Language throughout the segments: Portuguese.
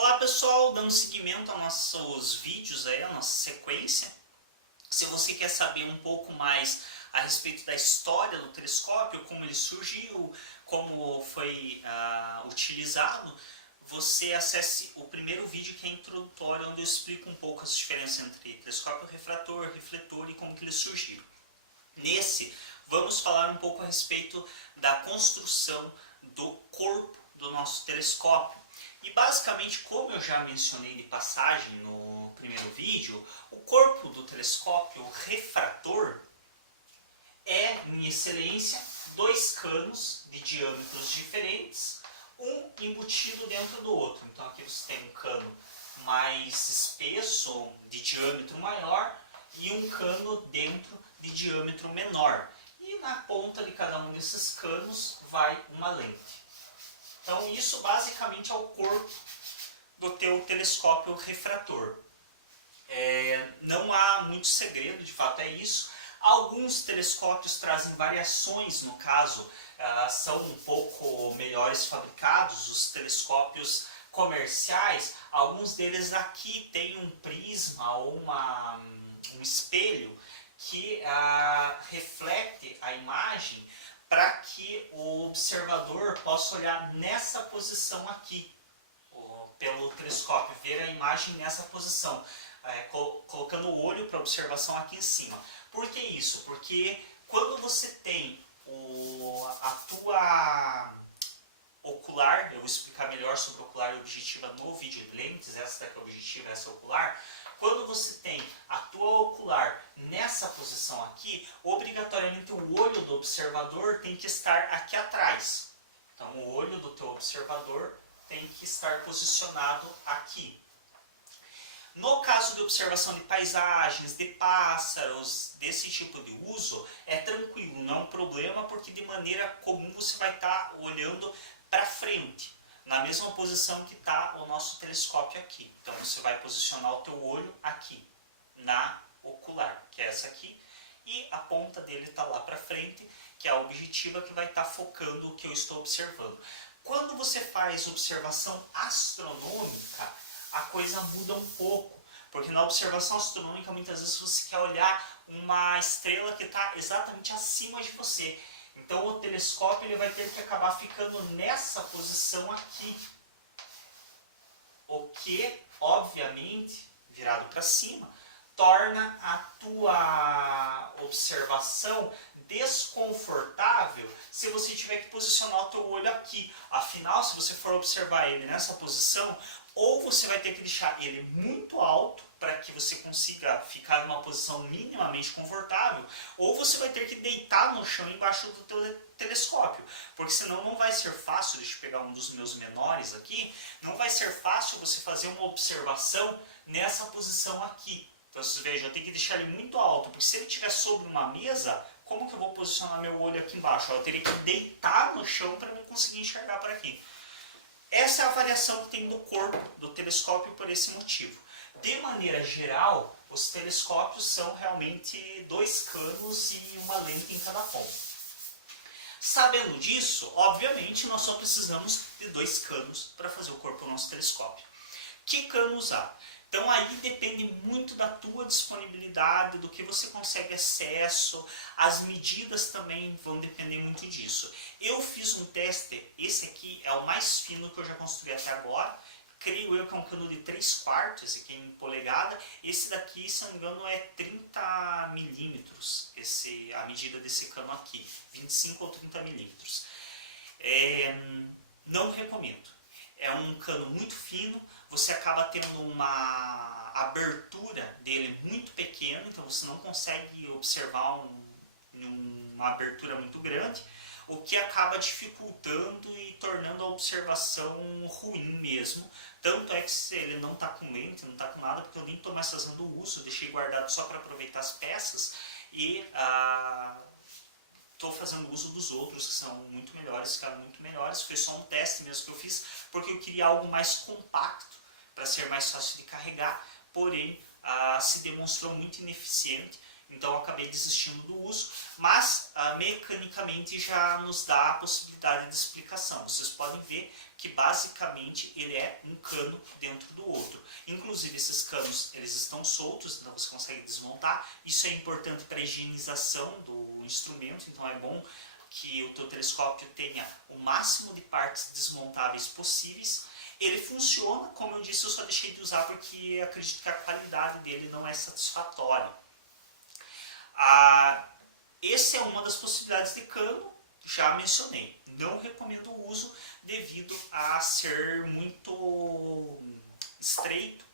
Olá pessoal, dando seguimento aos nossos vídeos aí, a nossa sequência. Se você quer saber um pouco mais a respeito da história do telescópio, como ele surgiu, como foi utilizado, você acesse o primeiro vídeo, que é introdutório, onde eu explico um pouco as diferenças entre telescópio refrator, refletor e como que eles surgiram. Nesse, vamos falar um pouco a respeito da construção do corpo do nosso telescópio. E basicamente, como eu já mencionei de passagem no primeiro vídeo, o corpo do telescópio refrator é, em excelência, dois canos de diâmetros diferentes, um embutido dentro do outro. Então aqui você tem um cano mais espesso, de diâmetro maior, e um cano dentro de diâmetro menor. E na ponta de cada um desses canos vai uma lente. Então isso basicamente é o corpo do teu telescópio refrator. Não há muito segredo, de fato é isso. Alguns telescópios trazem variações, no caso, são um pouco melhores fabricados, os telescópios comerciais. Alguns deles aqui têm um prisma ou um espelho que reflete a imagem para que o observador possa olhar nessa posição aqui, pelo telescópio, ver a imagem nessa posição, colocando o olho para observação aqui em cima. Por que isso? Porque quando você tem a tua ocular, eu vou explicar melhor sobre ocular e objetiva no vídeo de lentes, essa daqui é objetiva, essa é ocular. Quando você tem a tua ocular nessa posição aqui, obrigatoriamente o olho do observador tem que estar aqui atrás. Então o olho do teu observador tem que estar posicionado aqui. No caso de observação de paisagens, de pássaros, desse tipo de uso, é tranquilo, não é um problema, porque de maneira comum você vai estar olhando para frente, na mesma posição que está o nosso telescópio aqui. Então você vai posicionar o teu olho aqui, na ocular, que é essa aqui, e a ponta dele está lá para frente, que é a objetiva, que vai estar focando o que eu estou observando. Quando você faz observação astronômica, a coisa muda um pouco, porque na observação astronômica muitas vezes você quer olhar uma estrela que está exatamente acima de você. Então o telescópio ele vai ter que acabar ficando nessa posição aqui, o que, obviamente, virado para cima, torna a tua observação desconfortável se você tiver que posicionar o teu olho aqui. Afinal, se você for observar ele nessa posição, ou você vai ter que deixar ele muito alto para que você consiga ficar numa posição minimamente confortável, ou você vai ter que deitar no chão embaixo do teu telescópio, porque senão não vai ser fácil. Deixa eu pegar um dos meus menores aqui, não vai ser fácil você fazer uma observação nessa posição aqui. Então vocês vejam, eu tenho que deixar ele muito alto, porque se ele estiver sobre uma mesa, como que eu vou posicionar meu olho aqui embaixo? Eu teria que deitar no chão para eu conseguir enxergar por aqui. Essa é a variação que tem do corpo do telescópio por esse motivo. De maneira geral, os telescópios são realmente dois canos e uma lente em cada ponta. Sabendo disso, obviamente, nós só precisamos de dois canos para fazer o corpo do nosso telescópio. Que cano usar? Então aí depende muito da tua disponibilidade, do que você consegue acesso, as medidas também vão depender muito disso. Eu fiz um teste, esse aqui é o mais fino que eu já construí até agora, creio eu que é um cano de 3/4, esse aqui é em polegada, esse daqui, se não me engano, é 30 milímetros, a medida desse cano aqui, 25 ou 30 milímetros. Não recomendo. É um cano muito fino, você acaba tendo uma abertura dele muito pequena, então você não consegue observar uma abertura muito grande, o que acaba dificultando e tornando a observação ruim mesmo. Tanto é que se ele não está com lente, não está com nada, porque eu nem estou mais fazendo uso, eu deixei guardado só para aproveitar as peças e estou fazendo uso dos outros, que são muito melhores, ficaram muito melhores. Foi só um teste mesmo que eu fiz, porque eu queria algo mais compacto, para ser mais fácil de carregar, porém se demonstrou muito ineficiente. então eu acabei desistindo do uso, mas mecanicamente já nos dá a possibilidade de explicação. Vocês podem ver que basicamente ele é um cano dentro do outro. Inclusive esses canos eles estão soltos, então você consegue desmontar. Isso é importante para a higienização do instrumento, então é bom que o teu telescópio tenha o máximo de partes desmontáveis possíveis. Ele funciona, como eu disse, eu só deixei de usar porque acredito que a qualidade dele não é satisfatória. Essa é uma das possibilidades de cano, já mencionei. Não recomendo o uso devido a ser muito estreito.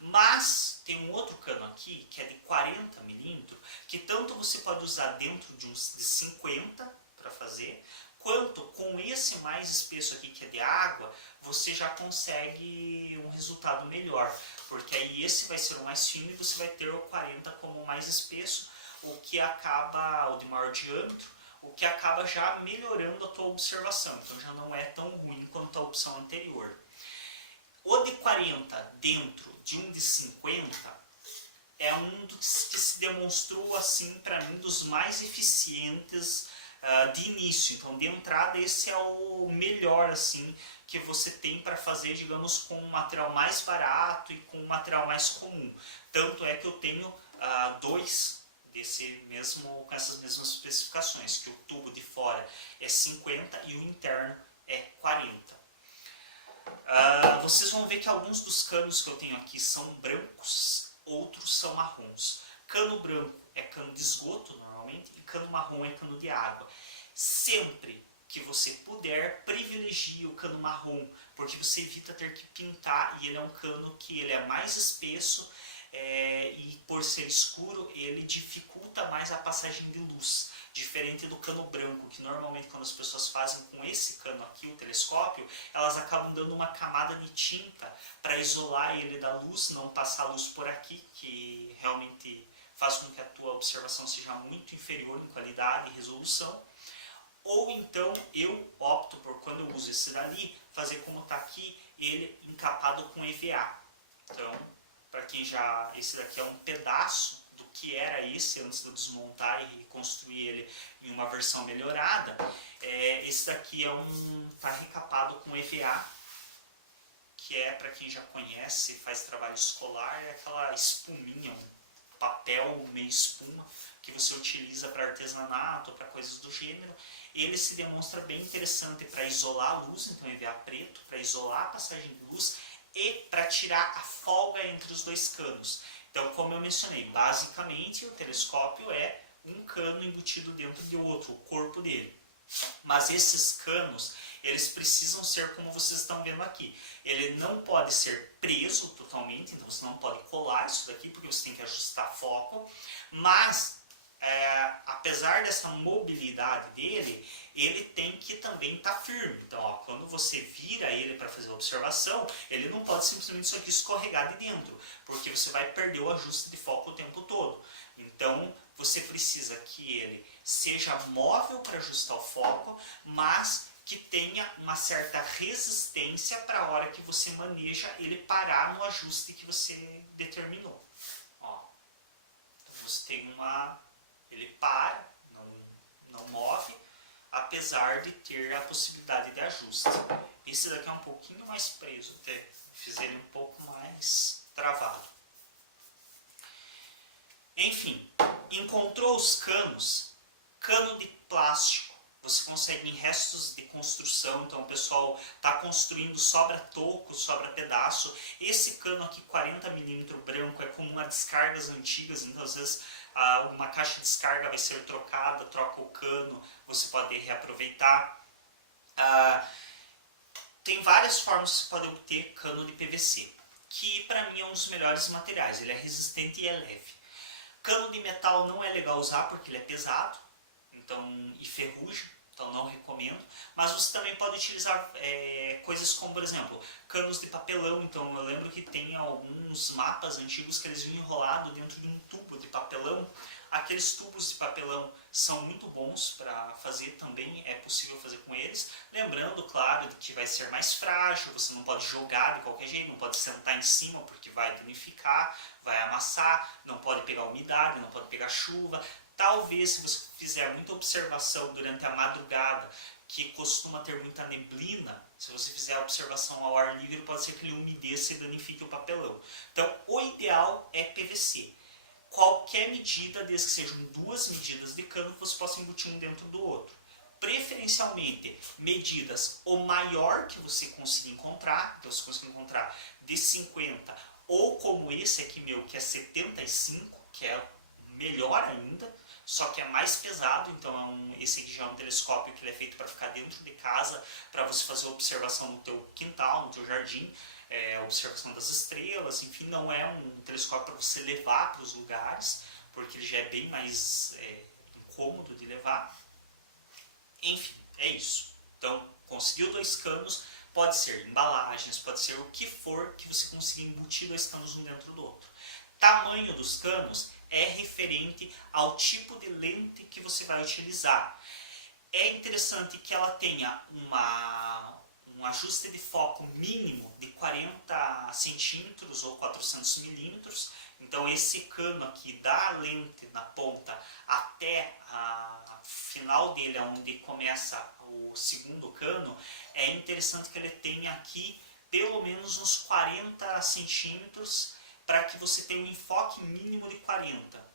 Mas tem um outro cano aqui, que é de 40 milímetros, que tanto você pode usar dentro de uns de 50 para fazer, quanto com esse mais espesso aqui, que é de água, você já consegue um resultado melhor. Porque aí esse vai ser o mais fino e você vai ter o 40 como o mais espesso, o que acaba, o de maior diâmetro, o que acaba já melhorando a tua observação. Então já não é tão ruim quanto a opção anterior. O de 40 dentro de um de 50 é um dos que se demonstrou assim para mim dos mais eficientes de início. Então de entrada esse é o melhor assim que você tem para fazer, digamos, com um material mais barato e com um material mais comum. Tanto é que eu tenho dois desse mesmo, com essas mesmas especificações, que o tubo de fora é 50 e o interno é 40. Vocês vão ver que alguns dos canos que eu tenho aqui são brancos, outros são marrons. Cano branco é cano de esgoto normalmente e cano marrom é cano de água. Sempre que você puder, privilegie o cano marrom, porque você evita ter que pintar e ele é um cano que ele é mais espesso e por ser escuro ele dificulta mais a passagem de luz. Diferente do cano branco, que normalmente quando as pessoas fazem com esse cano aqui, o telescópio, elas acabam dando uma camada de tinta para isolar ele da luz, não passar a luz por aqui, que realmente faz com que a tua observação seja muito inferior em qualidade e resolução. Ou então eu opto por, quando eu uso esse dali, fazer como está aqui, ele encapado com EVA. Então, para quem já... esse daqui é um pedaço do que era esse antes de eu desmontar e construir ele em uma versão melhorada. Esse daqui está recapado com EVA, que é, para quem já conhece, faz trabalho escolar, é aquela espuminha, um papel meio espuma, que você utiliza para artesanato, para coisas do gênero. Ele se demonstra bem interessante para isolar a luz, então EVA preto, para isolar a passagem de luz e para tirar a folga entre os dois canos. Então, como eu mencionei, basicamente o telescópio é um cano embutido dentro de outro, o corpo dele. Mas esses canos, eles precisam ser como vocês estão vendo aqui. Ele não pode ser preso totalmente, então você não pode colar isso daqui, porque você tem que ajustar foco. Mas, apesar dessa mobilidade dele, ele tem que também estar firme. Então, quando você vira ele para fazer a observação, ele não pode simplesmente isso aqui escorregar de dentro, porque você vai perder o ajuste de foco o tempo todo. Então, você precisa que ele seja móvel para ajustar o foco, mas que tenha uma certa resistência para a hora que você maneja ele parar no ajuste que você determinou. Então você tem ele para, não move, apesar de ter a possibilidade de ajuste. Esse daqui é um pouquinho mais preso, até fiz ele um pouco mais travado. Enfim, encontrou os canos, cano de plástico. Você consegue em restos de construção, então o pessoal está construindo, sobra toco, sobra pedaço. Esse cano aqui, 40mm branco, é como uma descargas antigas, então às vezes uma caixa de descarga vai ser trocada, troca o cano, você pode reaproveitar. Tem várias formas que você pode obter cano de PVC, que para mim é um dos melhores materiais, ele é resistente e é leve. Cano de metal não é legal usar porque ele é pesado, então, e ferruja. então não recomendo. Mas você também pode utilizar coisas como, por exemplo, canos de papelão. Então eu lembro que tem alguns mapas antigos que eles vinham enrolados dentro de um tubo de papelão. Aqueles tubos de papelão são muito bons para fazer também, é possível fazer com eles. Lembrando, claro, que vai ser mais frágil, você não pode jogar de qualquer jeito, não pode sentar em cima porque vai danificar, vai amassar, não pode pegar umidade, não pode pegar chuva. Talvez, se você fizer muita observação durante a madrugada, que costuma ter muita neblina, se você fizer a observação ao ar livre, pode ser que ele umedeça e danifique o papelão. Então, o ideal é PVC. Qualquer medida, desde que sejam 2 medidas de cano, que você possa embutir um dentro do outro. Preferencialmente, medidas o maior que você conseguir encontrar, que você conseguir encontrar de 50, ou como esse aqui meu, que é 75, que é melhor ainda, só que é mais pesado. Então esse aqui já é um telescópio que ele é feito para ficar dentro de casa, para você fazer observação no teu quintal, no teu jardim, observação das estrelas, enfim, não é um telescópio para você levar para os lugares, porque ele já é bem mais incômodo de levar. Enfim, é isso. Então, conseguiu 2 canos, pode ser embalagens, pode ser o que for que você consiga embutir 2 canos um dentro do outro. Tamanho dos canos é referente ao tipo de lente que você vai utilizar. É interessante que ela tenha um ajuste de foco mínimo de 40 centímetros ou 400 milímetros. Então esse cano aqui da lente na ponta até a final dele, onde começa o segundo cano, é interessante que ele tenha aqui pelo menos uns 40 centímetros para que você tenha um enfoque mínimo de 40.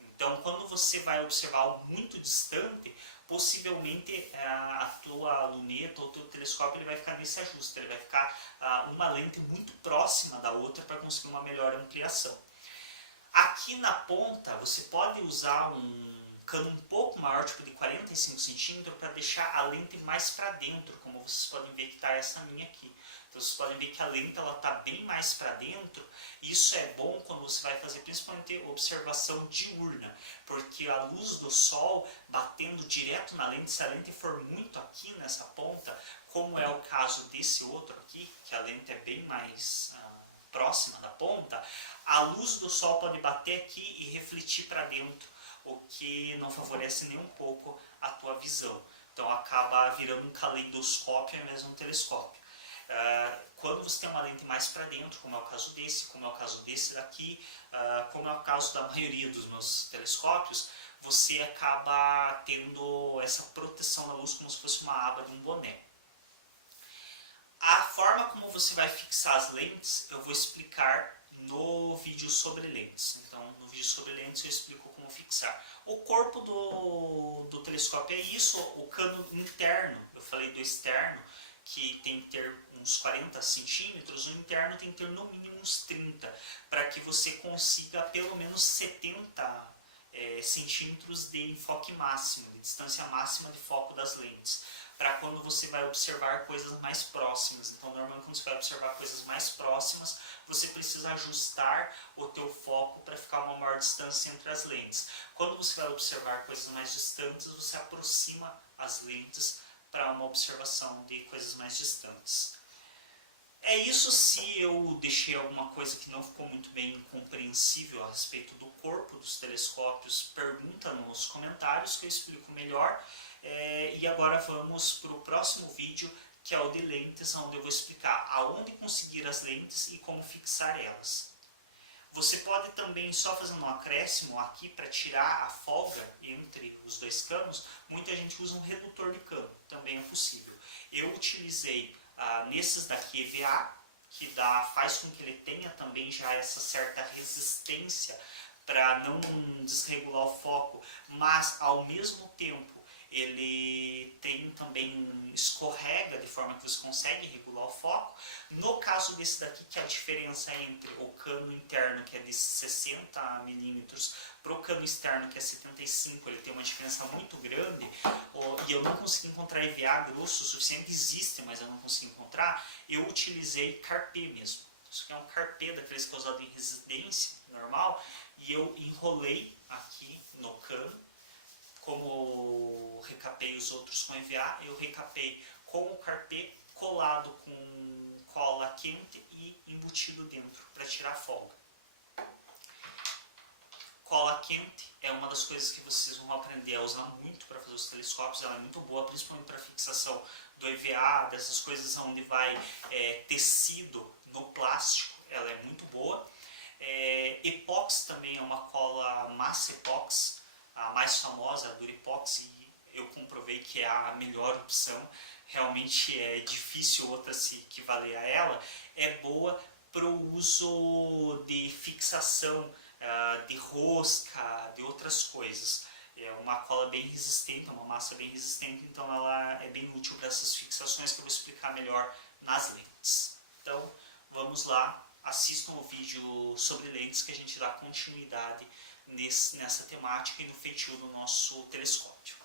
Então, quando você vai observar algo muito distante, possivelmente a tua luneta ou o teu telescópio ele vai ficar nesse ajuste, ele vai ficar uma lente muito próxima da outra para conseguir uma melhor ampliação. Aqui na ponta, você pode usar um cano um pouco maior, tipo de 45 centímetros, para deixar a lente mais para dentro, como vocês podem ver que está essa minha aqui. Então vocês podem ver que a lente está bem mais para dentro. Isso é bom quando você vai fazer principalmente observação diurna, porque a luz do sol batendo direto na lente, se a lente for muito aqui nessa ponta, como é o caso desse outro aqui, que a lente é bem mais próxima da ponta, a luz do sol pode bater aqui e refletir para dentro, o que não favorece nem um pouco a tua visão. Então acaba virando um caleidoscópio ao invés de um telescópio. Quando você tem uma lente mais para dentro, como é o caso desse, como é o caso desse daqui, como é o caso da maioria dos meus telescópios, você acaba tendo essa proteção da luz como se fosse uma aba de um boné. A forma como você vai fixar as lentes, eu vou explicar no vídeo sobre lentes. Então, no vídeo sobre lentes eu explico como fixar. O corpo do telescópio é isso, o cano interno, eu falei do externo, que tem que ter uns 40 centímetros, o interno tem que ter no mínimo uns 30, para que você consiga pelo menos 70 centímetros de enfoque máximo, de distância máxima de foco das lentes, para quando você vai observar coisas mais próximas. Então, normalmente quando você vai observar coisas mais próximas, você precisa ajustar o teu foco para ficar uma maior distância entre as lentes. Quando você vai observar coisas mais distantes, você aproxima as lentes para uma observação de coisas mais distantes. É isso. Se eu deixei alguma coisa que não ficou muito bem compreensível a respeito do corpo dos telescópios, pergunta nos comentários que eu explico melhor. E agora vamos para o próximo vídeo, que é o de lentes, onde eu vou explicar aonde conseguir as lentes e como fixar elas. Você pode também, só fazendo um acréscimo aqui para tirar a folga entre os 2 canos, muita gente usa um redutor de cano, também é possível. Eu utilizei nesses daqui EVA, que faz com que ele tenha também já essa certa resistência para não desregular o foco, mas ao mesmo tempo ele tem também escorrega de forma que você consegue regular o foco. No caso desse daqui, que é a diferença entre o cano interno, que é de 60 milímetros, para o cano externo, que é 75, ele tem uma diferença muito grande, e eu não consegui encontrar EVA grosso o suficiente, existe, mas eu não consegui encontrar. Eu utilizei carpê mesmo. Isso aqui é um carpê daqueles que é usado em residência normal, e eu enrolei aqui no cano, como recapei os outros com EVA, eu recapei com o carpê colado com cola quente e embutido dentro para tirar folga. Cola quente é uma das coisas que vocês vão aprender a usar muito para fazer os telescópios. Ela é muito boa, principalmente para fixação do EVA, dessas coisas onde vai tecido no plástico. Ela é muito boa. Epox também é uma cola massa epox, a mais famosa, a Durapox, e eu comprovei que é a melhor opção. Realmente é difícil outra se equivaler a ela. É boa para o uso de fixação de rosca, de outras coisas. É uma cola bem resistente, uma massa bem resistente, então ela é bem útil para essas fixações que eu vou explicar melhor nas lentes. Então vamos lá, assistam o vídeo sobre lentes que a gente dá continuidade nessa temática e no feitio do nosso telescópio.